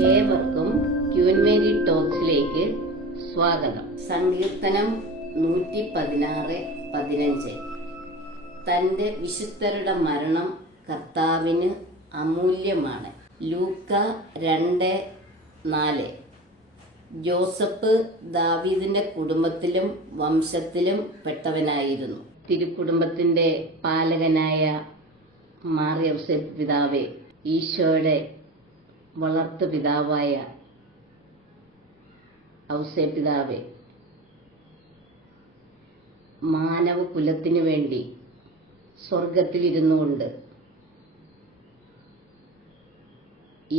ഏവർക്കും queen Mary ടോക്സിലേക്ക് സ്വാഗതം. സങ്കീർത്തനം 116:15. തന്റെ വിശുദ്ധരുടെ മരണം കർത്താവിന് അമൂല്യമാണ്. ലൂക്ക 2:4. ജോസഫ് ദാവീദിന്റെ കുടുംബത്തിലും വംശത്തിലും പെട്ടവനായിരുന്നു. തിരുക്കുടുംബത്തിന്റെ പാലകനായ മാർ യൗസേപ്പ് പിതാവേ, ഈശോയുടെ വളർത്തു പിതാവായ ഔസേപ്പ് പിതാവേ, മാനവ കുലത്തിനു വേണ്ടി സ്വർഗത്തിലിരുന്നു കൊണ്ട്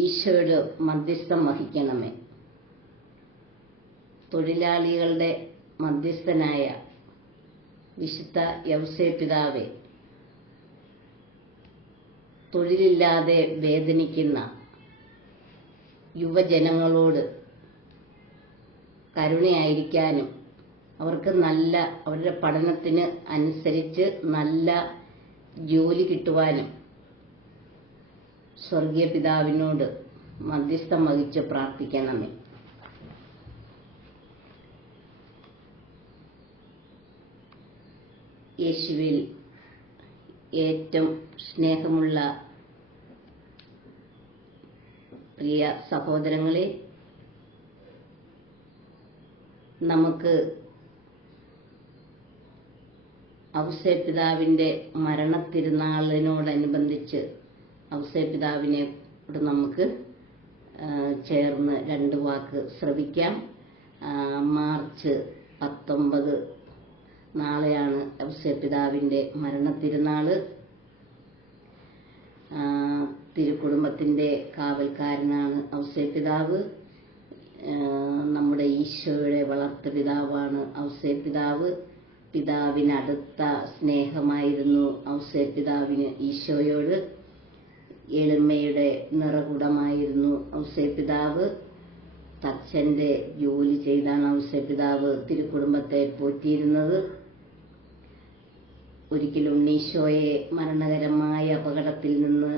ഈശോയുടെ മധ്യസ്ഥം വഹിക്കണമേ. തൊഴിലാളികളുടെ മധ്യസ്ഥനായ വിശുദ്ധ യൗസേപ്പ് പിതാവേ, തൊഴിലില്ലാതെ വേദനിക്കുന്ന യുവജനങ്ങളോട് കരുണയായിരിക്കാനും അവർക്ക് അവരുടെ പഠനത്തിന് അനുസരിച്ച് നല്ല ജോലി കിട്ടുവാനും സ്വർഗീയ പിതാവിനോട് മധ്യസ്ഥം വഹിച്ച് പ്രാർത്ഥിക്കണമേ. യേശുവിൽ ഏറ്റവും സ്നേഹമുള്ള പ്രിയ സഹോദരങ്ങളെ, നമുക്ക് ഔസേപ്പ് പിതാവിന്റെ മരണത്തിരുനാളിനോടനുബന്ധിച്ച് ഔസേപ്പ് പിതാവിനോട് നമുക്ക് ചേർന്ന് രണ്ട് വാക്ക് ശ്രവിക്കാം. മാർച്ച് 19 നാളെയാണ് ഔസേപ്പ് പിതാവിന്റെ മരണത്തിരുനാള്. തിരുക്കുടുംബത്തിന്റെ കാവൽക്കാരനാണ് ഔസേപ്പ് പിതാവ്. നമ്മുടെ ഈശോയുടെ വളർത്തു പിതാവാണ് ഔസേപ്പ് പിതാവ്. പിതാവിനടുത്ത സ്നേഹമായിരുന്നു ഔസേപ്പ് പിതാവിന് ഈശോയോട്. എളിമയുടെ നിറകുടമായിരുന്നു ഔസേപ്പ് പിതാവ്. തച്ചന്റെ ജോലി ചെയ്താണ് ഔസേപ്പ് പിതാവ് തിരുക്കുടുംബത്തെ പോറ്റിയിരുന്നത്. ഒരിക്കലും ഉണ്ണീശോയെ മരണകരമായ അപകടത്തിൽ നിന്ന്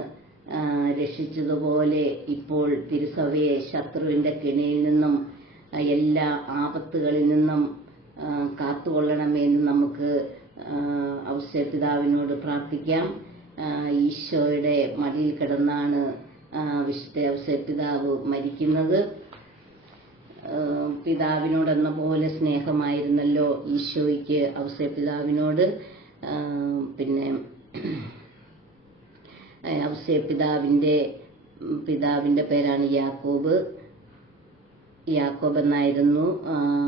രക്ഷിച്ചതുപോലെ ഇപ്പോൾ തിരുസഭയെ ശത്രുവിന്റെ കെണിയിൽ നിന്നും എല്ലാ ആപത്തുകളിൽ നിന്നും കാത്തുകൊള്ളണമെന്ന് നമുക്ക് ഔസേപ്പ് പിതാവിനോട് പ്രാർത്ഥിക്കാം. ഈശോയുടെ മടിയിൽ കിടന്നാണ് വിശുദ്ധ ഔസേപ്പ് പിതാവ് മരിക്കുന്നത്. പിതാവിനോടെന്ന പോലെ സ്നേഹമായിരുന്നല്ലോ ഈശോയ്ക്ക് ഔസേപ്പ് പിതാവിനോട്. പിന്നെ ഔസേപ്പ് പിതാവിന്റെ പേരാണ് യാക്കോബ് എന്നായിരുന്നു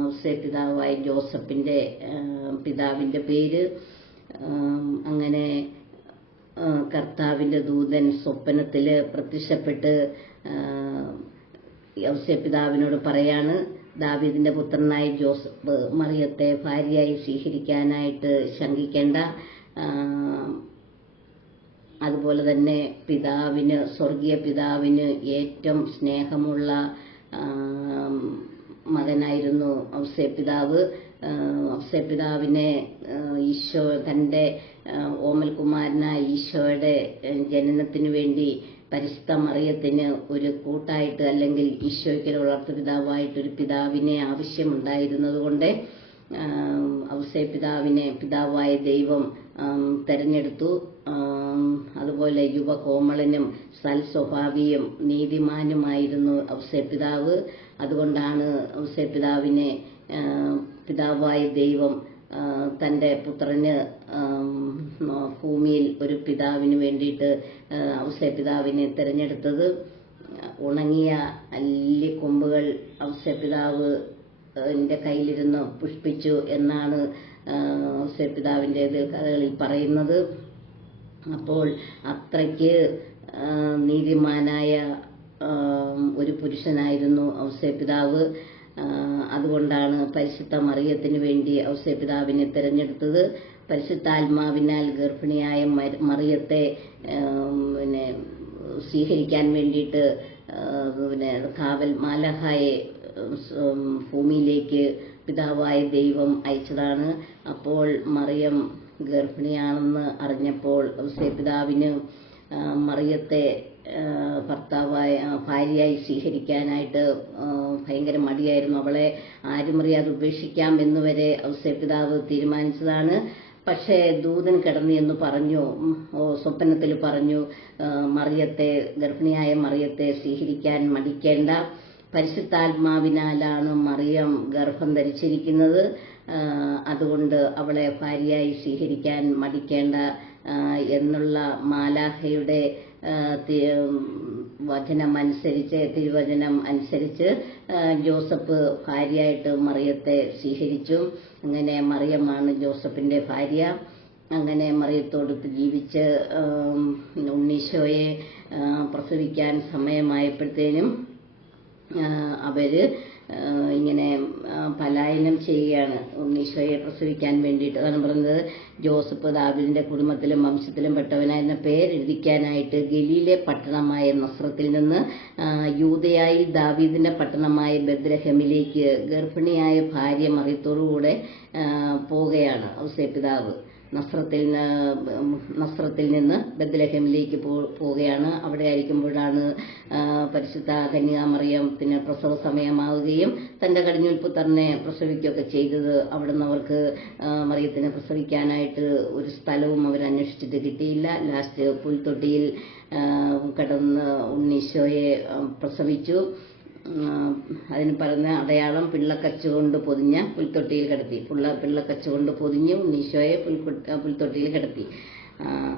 ഔസേപ്പ് പിതാവായ ജോസഫിന്റെ പിതാവിന്റെ പേര്. അങ്ങനെ കർത്താവിന്റെ ദൂതൻ സ്വപ്നത്തില് പ്രത്യക്ഷപ്പെട്ട് ഔസേപ്പ് പിതാവിനോട് പറയാണ്, ദാവീദിന്റെ പുത്രനായ ജോസഫ് മറിയത്തെ ഭാര്യയായി സ്വീകരിക്കാനായിട്ട് ശങ്കിക്കേണ്ട. അതുപോലെ തന്നെ സ്വർഗീയ പിതാവിന് ഏറ്റവും സ്നേഹമുള്ള മകനായിരുന്നു ഔസേപ്പ് പിതാവ്. ഔസേപ്പ് പിതാവിനെ ഈശോ തന്റെ ഓമൽകുമാരനായ ഈശോയുടെ ജനനത്തിനു വേണ്ടി പരിശുദ്ധ മറിയത്തിന് ഒരു കൂട്ടായിട്ട്, അല്ലെങ്കിൽ ഈശോയ്ക്ക് വളർത്തു പിതാവായിട്ടൊരു പിതാവിനെ ആവശ്യമുണ്ടായിരുന്നതുകൊണ്ട് ഔസേപ്പ് പിതാവിനെ പിതാവായ ദൈവം തെരഞ്ഞെടുത്തു. അതുപോലെ യുവകോമളനും സൽസ്വഭാവിയും നീതിമാനുമായിരുന്നു ഔസേപ്പ് പിതാവ്. അതുകൊണ്ടാണ് ഔസേപ്പ് പിതാവിനെ പിതാവായ ദൈവം തന്റെ പുത്രന് ഭൂമിയിൽ ഒരു പിതാവിന് വേണ്ടിയിട്ട് ഔസേപ്പ് പിതാവിനെ തിരഞ്ഞെടുത്തത്. ഉണങ്ങിയ അല്ലിക്കൊമ്പുകൾ ഔസേപ്പ് പിതാവിന്റെ കയ്യിലിരുന്ന് പുഷ്പിച്ചു എന്നാണ് ഔസേപ്പ് പിതാവിന്റെ കഥകളിൽ പറയുന്നത്. അപ്പോൾ അത്രയ്ക്ക് നീതിമാനായ ഒരു പുരുഷനായിരുന്നു ഔസേപ്പ് പിതാവ്. അതുകൊണ്ടാണ് പരിശുദ്ധ മറിയത്തിന് വേണ്ടി ഔസേപ്പ് പിതാവിനെ തിരഞ്ഞെടുത്തത്. പരിശുദ്ധാത്മാവിനാൽ ഗർഭിണിയായ മറിയത്തെ സ്വീകരിക്കാൻ വേണ്ടിയിട്ട് കാവൽ മാലാഖയെ ഭൂമിയിലേക്ക് പിതാവായ ദൈവം അയച്ചതാണ്. അപ്പോൾ മറിയം ഗർഭിണിയാണെന്ന് അറിഞ്ഞപ്പോൾ ഔസേപ്പ് പിതാവിന് മറിയത്തെ ഭാര്യയായി സ്വീകരിക്കാനായിട്ട് ഭയങ്കര മടിയായിരുന്നു. അവളെ ആരുമറിയാതെ ഉപേക്ഷിക്കാം എന്നുവരെ ഔസേപ്പിതാവ് തീരുമാനിച്ചതാണ്. പക്ഷേ ദൂതൻ കിടന്നു എന്ന് പറഞ്ഞു, സ്വപ്നത്തിൽ പറഞ്ഞു, ഗർഭിണിയായ മറിയത്തെ സ്വീകരിക്കാൻ മടിക്കേണ്ട, പരിശുദ്ധാത്മാവിനാലാണ് മറിയം ഗർഭം ധരിച്ചിരിക്കുന്നത്, അതുകൊണ്ട് അവളെ ഭാര്യയായി സ്വീകരിക്കാൻ മടിക്കേണ്ട എന്നുള്ള മാലാഖയുടെ തിരുവചനം അനുസരിച്ച് ജോസഫ് ഭാര്യയായിട്ട് മറിയത്തെ സ്വീകരിച്ചു. അങ്ങനെ മറിയമാണ് ജോസഫിന്റെ ഭാര്യ. അങ്ങനെ മറിയത്തോടൊത്ത് ജീവിച്ച് ഉണ്ണീശോയെ പ്രസവിക്കാൻ സമയമായപ്പോഴത്തേനും അവര് ഇങ്ങനെ പലായനം ചെയ്യുകയാണ് ഉണ്ണീശോയെ പ്രസവിക്കാൻ വേണ്ടിയിട്ട്. അതാണ് പറയുന്നത്, ജോസഫ് ദാവീദിന്റെ കുടുംബത്തിലും വംശത്തിലും പെട്ടവനായിരുന്ന പേരെഴുതിക്കാനായിട്ട് ഗലീലെ പട്ടണമായ നസ്രത്തിൽ നിന്ന് യൂദയായിൽ ദാവീദിന്റെ പട്ടണമായ ബെത്ലഹേമിലേക്ക് ഗർഭിണിയായ ഭാര്യ മറിയത്തോടുകൂടെ പോവുകയാണ് ഔസേപ്പിതാവ്. നസ്രത്തിൽ നിന്ന് ബെത്ലഹേമിലേക്ക് പോവുകയാണ്. അവിടെ ആയിരിക്കുമ്പോഴാണ് പരിശുദ്ധ കന്യാമറിയത്തിന് പ്രസവ സമയമാവുകയും തന്റെ കടിഞ്ഞൂൽപുത്രനെ പ്രസവിക്കുകയൊക്കെ ചെയ്തത്. അവിടുന്ന് അവർക്ക് മറിയത്തിനെ പ്രസവിക്കാനായിട്ട് ഒരു സ്ഥലവും അവർ അന്വേഷിച്ചിട്ട് കിട്ടിയില്ല. ലാസ്റ്റ് പുൽത്തൊട്ടിയിൽ കിടന്ന് ഉണ്ണീശോയെ പ്രസവിച്ചു. അതിന് പറഞ്ഞ അടയാളം പിള്ളക്കച്ചുകൊണ്ട് പൊതിഞ്ഞ പുൽത്തൊട്ടിയിൽ കിടത്തി. പിള്ളക്കച്ചുകൊണ്ട് പൊതിഞ്ഞ് ഉണ്ണീശോയെ പുൽത്തൊട്ടിയിൽ കിടത്തി.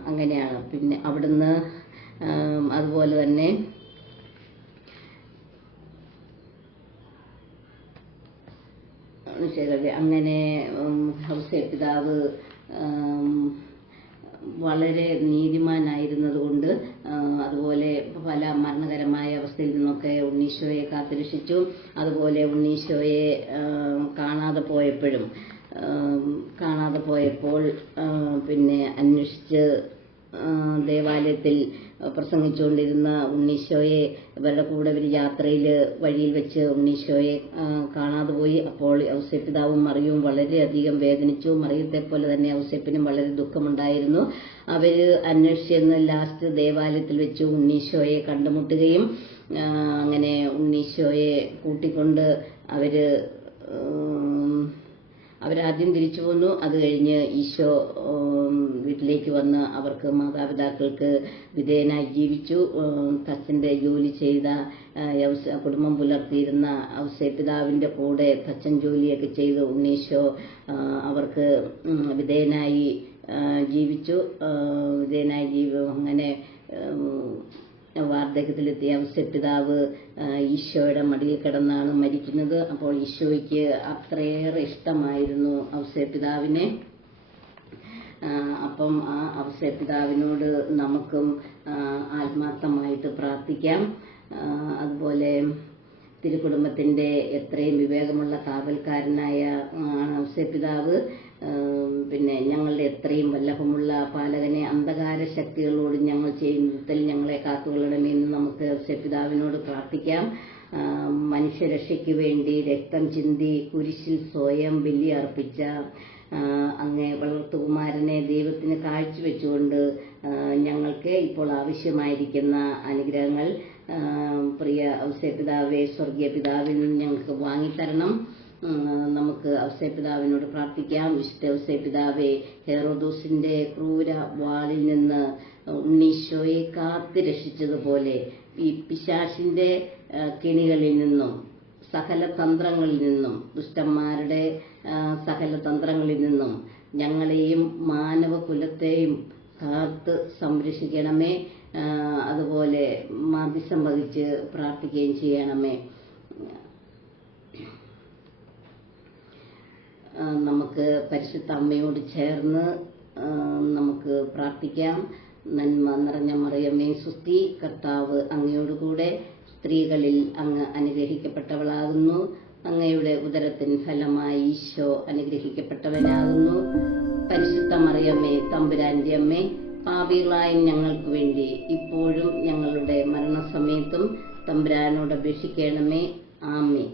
അങ്ങനെയാണ്. പിന്നെ അവിടുന്ന് അതുപോലെ തന്നെ അങ്ങനെ ഔസേപ്പിതാവ് വളരെ നീതിമാനായിരുന്നതുകൊണ്ട് അതുപോലെ പല മരണകരമായ അവസ്ഥയിൽ നിന്നൊക്കെ ഉണ്ണീശോയെ കാത്തുരക്ഷിച്ചു. അതുപോലെ ഉണ്ണീശോയെ കാണാതെ പോയപ്പോൾ പിന്നെ അന്വേഷിച്ച് ദേവാലയത്തിൽ പ്രസംഗിച്ചുകൊണ്ടിരുന്ന ഉണ്ണീശോയെ ഇവരുടെ കൂടെ ഒരു യാത്രയിൽ വഴിയിൽ വെച്ച് ഉണ്ണീശോയെ കാണാതെ പോയി. അപ്പോൾ ഔസേപ്പിതാവും മറിയവും വളരെയധികം വേദനിച്ചു. മറിയത്തെ പോലെ തന്നെ ഔസേപ്പിനും വളരെ ദുഃഖമുണ്ടായിരുന്നു. അവര് അന്വേഷിച്ചെന്ന് ലാസ്റ്റ് ദേവാലയത്തിൽ വെച്ച് ഉണ്ണീശോയെ കണ്ടുമുട്ടുകയും അങ്ങനെ ഉണ്ണീശോയെ കൂട്ടിക്കൊണ്ട് അവരാദ്യം തിരിച്ചു പോന്നു. അത് കഴിഞ്ഞ് ഈശോ വീട്ടിലേക്ക് വന്ന് അവർക്ക് മാതാപിതാക്കൾക്ക് വിധേയനായി ജീവിച്ചു. തച്ചന്റെ ജോലി ചെയ്ത കുടുംബം പുലർത്തിയിരുന്ന ഔസേപ്പിതാവിന്റെ കൂടെ തച്ചൻ ജോലിയൊക്കെ ചെയ്ത് ഉണ്ണീശോ അവർക്ക് വിധേയനായി ജീവിച്ചു. അങ്ങനെ വാർദ്ധക്യത്തിലെത്തിയ ഔസേപ്പിതാവ് ഈശോയുടെ മടിയിൽ കിടന്നാണ് മരിക്കുന്നത്. അപ്പോൾ ഈശോയ്ക്ക് അത്രയേറെ ഇഷ്ടമായിരുന്നു ഔസേപ്പിതാവിനെ. അപ്പം ആ ഔസേപ്പിതാവിനോട് നമുക്കും ആത്മാർത്ഥമായിട്ട് പ്രാർത്ഥിക്കാം. അതുപോലെ തിരുക്കുടുംബത്തിന്റെ എത്രയും വിവേകമുള്ള കാവൽക്കാരനായ ഔസേപ്പിതാവ്, പിന്നെ ഞങ്ങളുടെ എത്രയും വല്ലഭമുള്ള പാലകനെ, അന്ധകാര ശക്തികളോട് ഞങ്ങൾ ചെയ്യുന്നതിൽ ഞങ്ങളെ കാത്തുകൊള്ളണമേ എന്ന് നമുക്ക് ഔസേപ്പിതാവിനോട് പ്രാർത്ഥിക്കാം. മനുഷ്യരക്ഷയ്ക്ക് വേണ്ടി രക്തം ചിന്തി കുരിശിൽ സ്വയം ബലി അർപ്പിച്ച അങ്ങേ വളർത്തുകുമാരനെ ദൈവത്തിന് കാഴ്ചവെച്ചുകൊണ്ട് ഞങ്ങൾക്ക് ഇപ്പോൾ ആവശ്യമായിരിക്കുന്ന അനുഗ്രഹങ്ങൾ പ്രിയ ഔസേപ്പിതാവേ, സ്വർഗീയ പിതാവിൽ നിന്ന് ഞങ്ങൾക്ക് വാങ്ങിത്തരണം. നമുക്ക് ഔസേപ്പിതാവിനോട് പ്രാർത്ഥിക്കാം. വിശുദ്ധ ഔസേപ്പിതാവേ, ഹെറോദോസിന്റെ ക്രൂര വാളിൽ നിന്ന് ഉണ്ണീശോയെ കാത്തു രക്ഷിച്ചതുപോലെ ഈ പിശാചിന്റെ കെണികളിൽ നിന്നും സകല തന്ത്രങ്ങളിൽ നിന്നും ദുഷ്ടന്മാരുടെ സകല തന്ത്രങ്ങളിൽ നിന്നും ഞങ്ങളെയും മാനവകുലത്തെയും കാത്ത് സംരക്ഷിക്കണമേ. അതുപോലെ മാധ്യസ്ഥം വഹിച്ച് പ്രാർത്ഥിക്കുകയും ചെയ്യണമേ. നമുക്ക് പരിശുദ്ധ അമ്മയോട് ചേർന്ന് നമുക്ക് പ്രാർത്ഥിക്കാം. നന്മ നിറഞ്ഞ മറിയമേ സുസ്തി, കർത്താവ് അങ്ങയോടുകൂടെ സ്ത്രീകളിൽ അങ്ങ് അനുഗ്രഹിക്കപ്പെട്ടവളാകുന്നു. അങ്ങയുടെ ഉദരത്തിൻ ഫലമായി ഈശോ അനുഗ്രഹിക്കപ്പെട്ടവനാകുന്നു. പരിശുദ്ധ മറിയമേ, തമ്പുരാന്റെ അമ്മേ, പാപികളായ ഞങ്ങൾക്ക് വേണ്ടി ഇപ്പോഴും ഞങ്ങളുടെ മരണസമയത്തും തമ്പുരാനോട് അപേക്ഷിക്കണമേ. ആമേൻ.